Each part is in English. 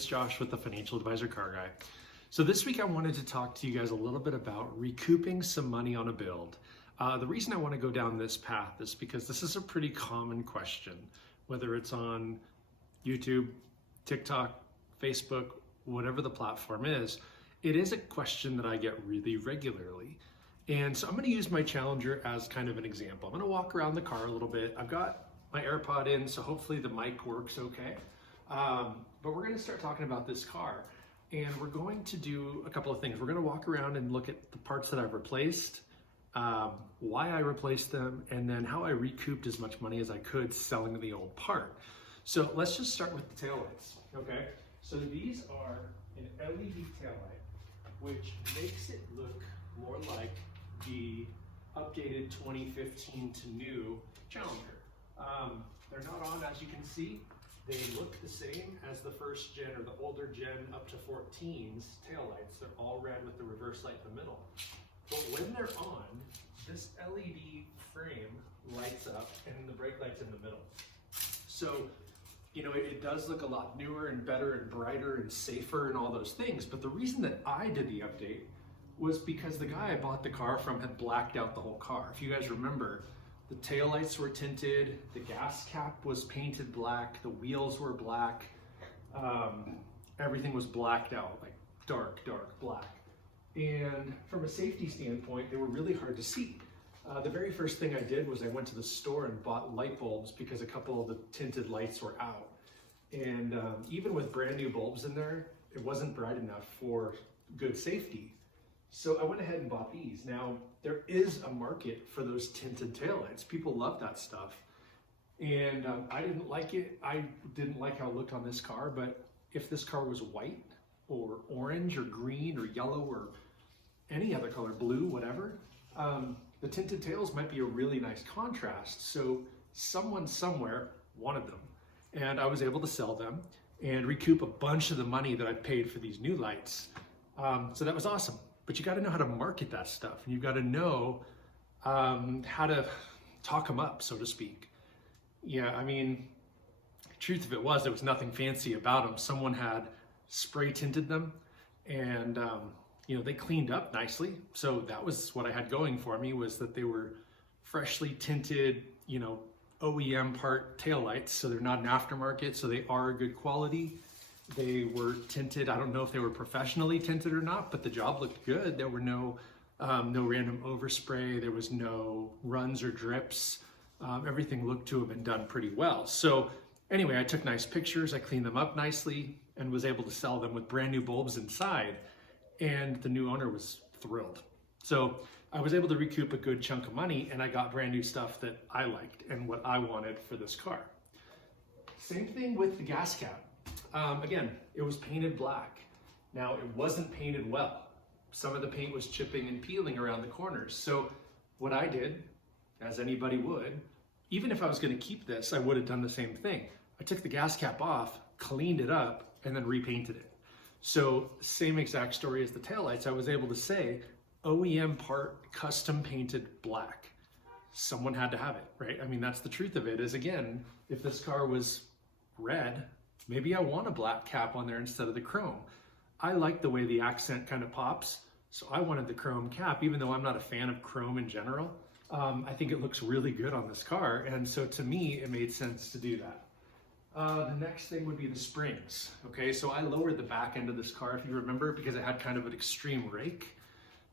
it's Josh with the Financial Advisor Car Guy. So this week I wanted to talk to you guys a little bit about recouping some money on a build. The reason I want to go down this path is because this is a pretty common question, whether it's on YouTube, TikTok, Facebook, whatever the platform is. It is a question that I get really regularly. And so I'm going to use my Challenger as kind of an example. I'm going to walk around the car a little bit. I've got my AirPod in, so hopefully the mic works okay. But we're going to start talking about this car, and we're going to do a couple of things. We're going to walk around and look at the parts that I've replaced, why I replaced them, and then how I recouped as much money as I could selling the old part. So let's just start with the taillights, okay? So these are an LED taillight, which makes it look more like the updated 2015 to new Challenger. They're not on, as you can see. They look the same as the first gen or the older gen up to 14's taillights. They're all red with the reverse light in the middle. But when they're on, this LED frame lights up and the brake light's in the middle. So, you know, it does look a lot newer and better and brighter and safer and all those things. But the reason that I did the update was because the guy I bought the car from had blacked out the whole car. If you guys remember, the taillights were tinted, the gas cap was painted black, the wheels were black, everything was blacked out, like dark black. And from a safety standpoint, they were really hard to see. The very first thing I did was I went to the store and bought light bulbs because a couple of the tinted lights were out. And even with brand new bulbs in there, it wasn't bright enough for good safety. So I went ahead and bought these. Now, there is a market for those tinted taillights. People love that stuff. And I didn't like it. I didn't like how it looked on this car, but if this car was white or orange or green or yellow or any other color, blue, whatever, the tinted tails might be a really nice contrast. So someone somewhere wanted them. And I was able to sell them and recoup a bunch of the money that I paid for these new lights. So that was awesome. But you got to know how to market that stuff, and you've got to know how to talk them up, so to speak. Yeah, I mean, truth of it was, there was nothing fancy about them. Someone had spray tinted them, and you know, they cleaned up nicely. So that was what I had going for me, was that they were freshly tinted, you know, OEM part taillights. So they're not an aftermarket, so they are good quality. They were tinted. I don't know if they were professionally tinted or not, but the job looked good. There were no random overspray. There was no runs or drips. Everything looked to have been done pretty well. So anyway, I took nice pictures. I cleaned them up nicely and was able to sell them with brand new bulbs inside. And the new owner was thrilled. So I was able to recoup a good chunk of money, and I got brand new stuff that I liked and what I wanted for this car. Same thing with the gas cap. Again, it was painted black. Now, it wasn't painted well. Some of the paint was chipping and peeling around the corners. So what I did, as anybody would, even if I was going to keep this, I would have done the same thing. I took the gas cap off, cleaned it up, and then repainted it. So same exact story as the taillights. I was able to say, OEM part, custom painted black. Someone had to have it, right? I mean, that's the truth of it, is, again, if this car was red, maybe I want a black cap on there instead of the chrome. I like the way the accent kind of pops, so I wanted the chrome cap, even though I'm not a fan of chrome in general. I think it looks really good on this car, and so to me, it made sense to do that. The next thing would be the springs. Okay, so I lowered the back end of this car, if you remember, because it had kind of an extreme rake.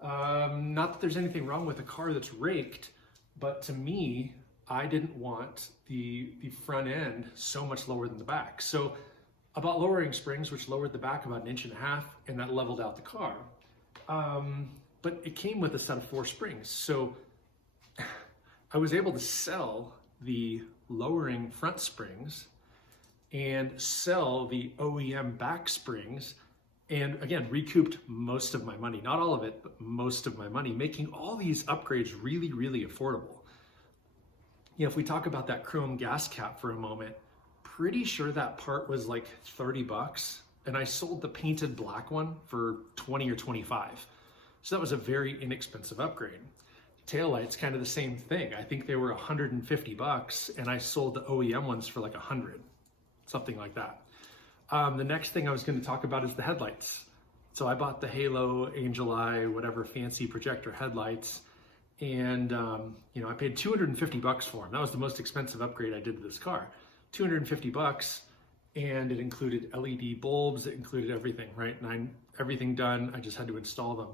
Not that there's anything wrong with a car that's raked, but to me, I didn't want the front end so much lower than the back. So about lowering springs, which lowered the back about 1.5 inches, and that leveled out the car. But it came with a set of 4 springs. So I was able to sell the lowering front springs and sell the OEM back springs, and again, recouped most of my money. Not all of it, but most of my money, making all these upgrades really, really affordable. You know, if we talk about that chrome gas cap for a moment, pretty sure that part was like 30 bucks, and I sold the painted black one for 20 or 25. So that was a very inexpensive upgrade. Taillights, kind of the same thing. I think they were 150 bucks, and I sold the OEM ones for like 100, something like that. The next thing I was going to talk about is the headlights. So I bought the Halo, Angel Eye, whatever fancy projector headlights, and I paid $250 for them. That was the most expensive upgrade I did to this car. $250, and it included LED bulbs, it included everything, right? Everything done, I just had to install them.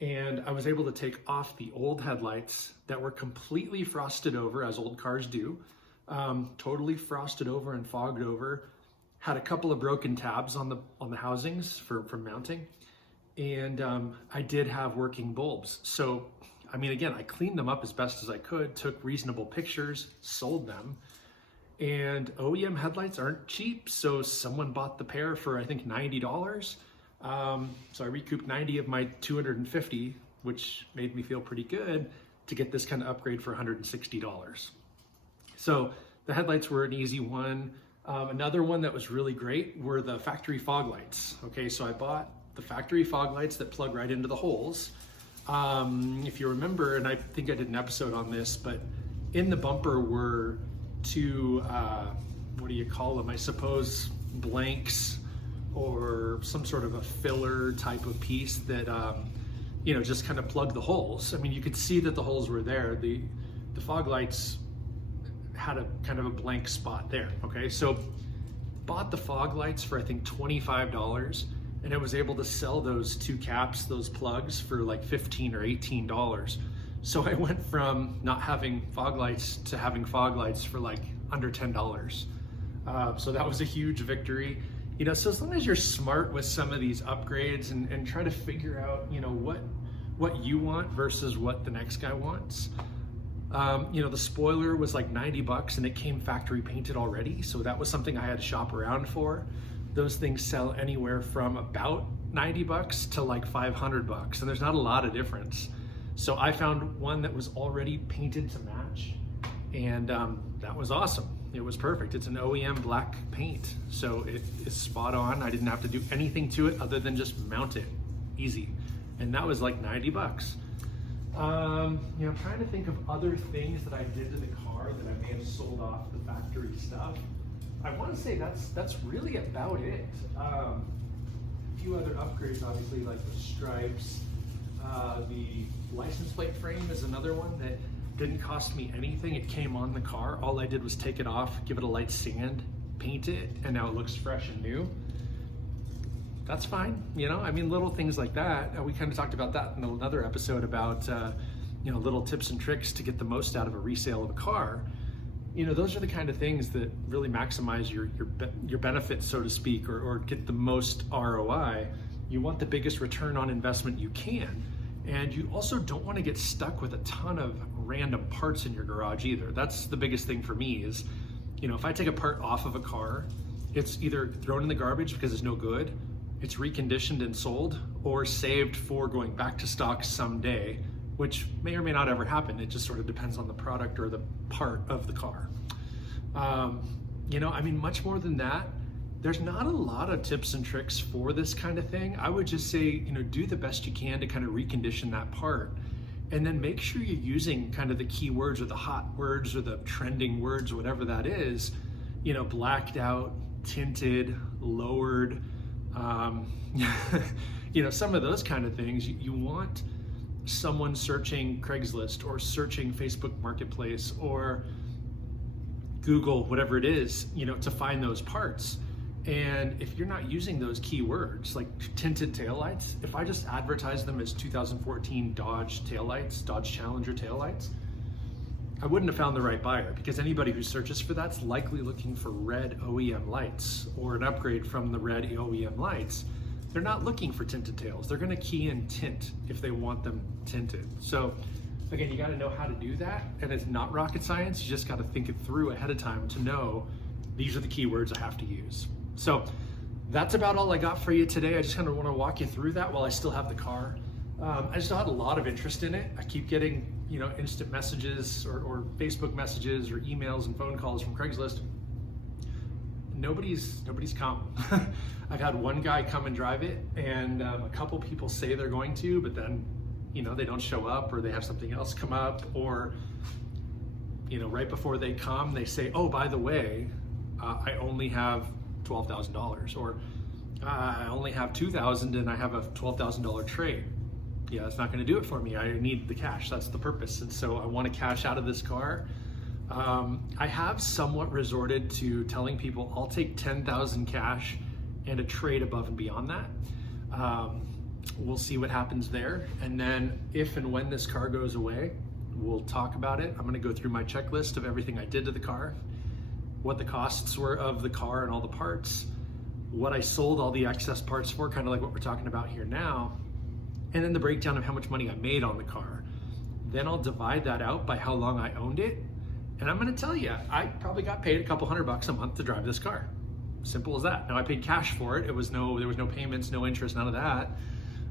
And I was able to take off the old headlights that were completely frosted over, as old cars do, totally frosted over and fogged over. Had a couple of broken tabs on the housings for mounting, and I did have working bulbs. So, I mean, again, I cleaned them up as best as I could, took reasonable pictures, sold them, and OEM headlights aren't cheap, so someone bought the pair for, I think, $90. So I recouped 90 of my 250, which made me feel pretty good to get this kind of upgrade for $160. So the headlights were an easy one. Another one that was really great were the factory fog lights. Okay, so I bought the factory fog lights that plug right into the holes. If you remember, and I think I did an episode on this, but in the bumper were two, what do you call them? I suppose blanks or some sort of a filler type of piece that, just kind of plug the holes. I mean, you could see that the holes were there. The fog lights had a kind of a blank spot there. Okay, so bought the fog lights for I think $25, and I was able to sell those two caps, those plugs, for like $15 or $18. So I went from not having fog lights to having fog lights for like under $10. So that was a huge victory. So as long as you're smart with some of these upgrades and try to figure out, what you want versus what the next guy wants. The spoiler was like $90 and it came factory painted already. So that was something I had to shop around for. Those things sell anywhere from about $90 to like $500, and there's not a lot of difference. So I found one that was already painted to match, and that was awesome. It was perfect. It's an OEM black paint, so it is spot on. I didn't have to do anything to it other than just mount it. Easy. And that was like $90. I'm trying to think of other things that I did to the car that I may have sold off the factory stuff. I want to say that's really about it. A few other upgrades, obviously, like the stripes. The license plate frame is another one that didn't cost me anything. It came on the car. All I did was take it off, give it a light sand, paint it, and now it looks fresh and new. That's fine, little things like that. We kind of talked about that in another episode about, little tips and tricks to get the most out of a resale of a car. Those are the kind of things that really maximize your benefits, so to speak, or get the most ROI. You want the biggest return on investment you can. And you also don't want to get stuck with a ton of random parts in your garage either. That's the biggest thing for me is, if I take a part off of a car, it's either thrown in the garbage because it's no good, it's reconditioned and sold, or saved for going back to stock someday, which may or may not ever happen. It just sort of depends on the product or the part of the car. Much more than that, there's not a lot of tips and tricks for this kind of thing. I would just say, do the best you can to kind of recondition that part. And then make sure you're using kind of the keywords or the hot words or the trending words, whatever that is, blacked out, tinted, lowered, some of those kind of things. You want someone searching Craigslist or searching Facebook Marketplace or Google, whatever it is, to find those parts. And if you're not using those keywords like tinted taillights, if I just advertise them as 2014 Dodge taillights, Dodge Challenger taillights, I wouldn't have found the right buyer, because anybody who searches for that's likely looking for red OEM lights or an upgrade from the red OEM lights. They're not looking for tinted tails. They're going to key in tint if they want them tinted. So again, you got to know how to do that, and it's not rocket science. You just got to think it through ahead of time to know these are the keywords I have to use. So that's about all I got for you today. I just kind of want to walk you through that while I still have the car. I just had a lot of interest in it. I keep getting, instant messages or Facebook messages or emails and phone calls from Craigslist. Nobody's come. I've had one guy come and drive it, and a couple people say they're going to, but then, they don't show up, or they have something else come up, or, right before they come, they say, oh, by the way, I only have $12,000, or I only have $2,000 and I have a $12,000 trade. Yeah, that's not going to do it for me. I need the cash. That's the purpose. And so I want to cash out of this car. I have somewhat resorted to telling people I'll take 10,000 cash and a trade above and beyond that. We'll see what happens there. And then if and when this car goes away, we'll talk about it. I'm going to go through my checklist of everything I did to the car, what the costs were of the car and all the parts, what I sold all the excess parts for, kind of like what we're talking about here now, and then the breakdown of how much money I made on the car. Then I'll divide that out by how long I owned it. And I'm gonna tell you, I probably got paid a couple $100 a month to drive this car. Simple as that. Now I paid cash for it. There was no payments, no interest, none of that.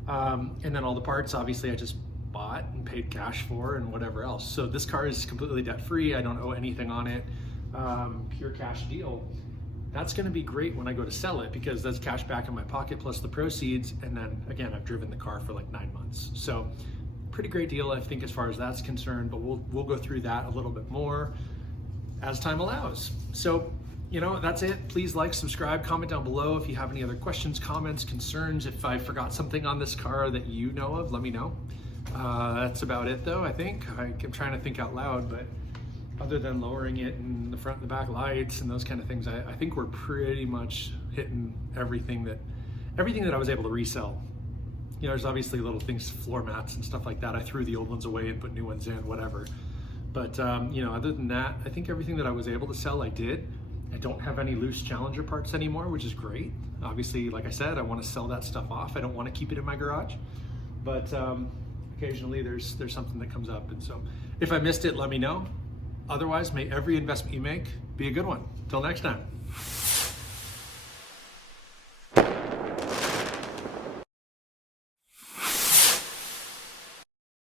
And then all the parts, obviously I just bought and paid cash for and whatever else. So this car is completely debt free. I don't owe anything on it. Pure cash deal. That's gonna be great when I go to sell it, because that's cash back in my pocket plus the proceeds. And then again, I've driven the car for like 9 months. So pretty great deal, I think, as far as that's concerned, but we'll go through that a little bit more as time allows. So, that's it. Please like, subscribe, comment down below if you have any other questions, comments, concerns. If I forgot something on this car that you know of, let me know. That's about it though, I think. I'm trying to think out loud, but other than lowering it and the front and the back lights and those kind of things, I think we're pretty much hitting everything that I was able to resell. There's obviously little things, floor mats and stuff like that. I threw the old ones away and put new ones in, whatever. But, other than that, I think everything that I was able to sell, I did. I don't have any loose Challenger parts anymore, which is great. Obviously, like I said, I want to sell that stuff off. I don't want to keep it in my garage. But occasionally there's something that comes up. And so if I missed it, let me know. Otherwise, may every investment you make be a good one. Till next time.